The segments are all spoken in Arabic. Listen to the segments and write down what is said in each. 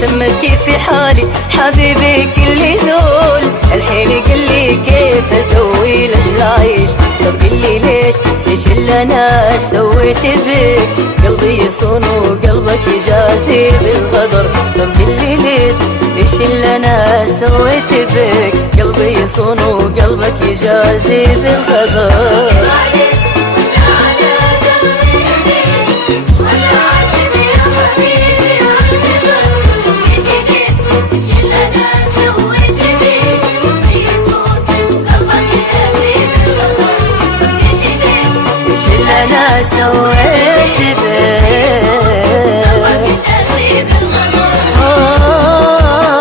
شمتي في حالي حبيبي كل ذول. الحين قل لي كيف اسوي لاجل اعيش؟ طب قل لي ليش اللي انا سويت بك؟ قلبي يصون وقلبك يجازي بالغدر. طب قل لي ليش اللي انا سويت بك؟ قلبي يصون وقلبك يجازي بالغدر. أنا سويت بك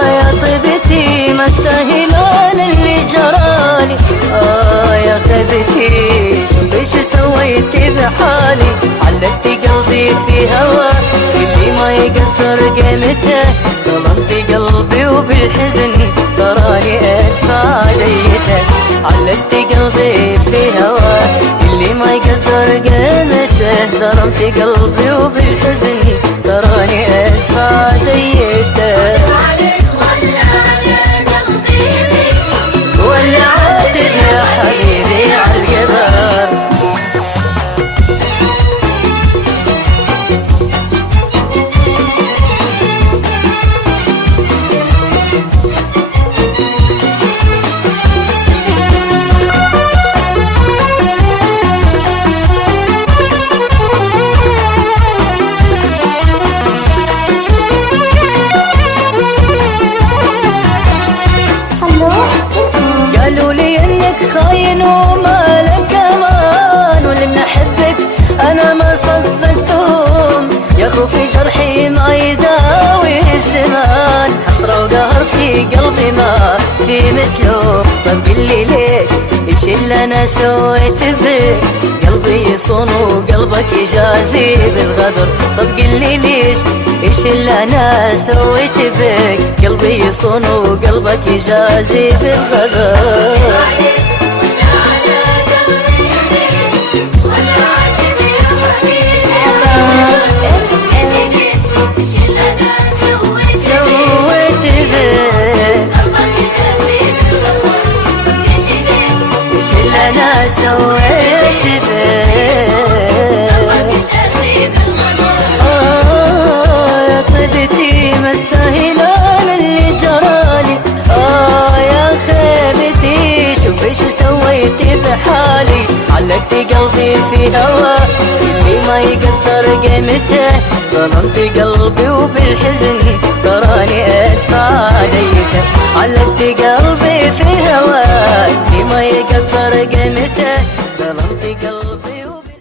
يا طيبتي ما استاهلون اللي جرالي. يا خيبتي شوف ايش سويت بحالي. علقت قلبي في هواك اللي ما يقدر قيمته. ظلمت قلبي وبالحزن تراني ادفع ديته. علقت قلبي في هواك اللي ما يقدر قيمته. ظلمت قلبي وبالحزن تراني ادفع ديته. ولا عاتب يا حبيبي عالقدر. قالوا لي انك خاين وما لك امان، ولن احبك انا ما صدقتهم. يا خوفي جرحي ما يداوي الزمان. حسرة وقهر في قلبي ما في مثله. طب قل لي ايش اللي انا سويت بك؟ قلبي يصون وقلبك يجازي بالغدر. طب قل لي ايش اللي انا سويت بك؟ قلبي يصون وقلبك يجازي بالغدر. أنا سويت بك يا طيبتي ما استاهلون اللي جرالي. يا خيبتي شوف ايش سويت بحالي. علقت قلبي في هوا اللي ما يقدر قيمته. ظلمت قلبي وبالحزن تراني ادفع ديته. علقت قلبي في هوا اللي ما يقدر قيمته. ظلمت قلبي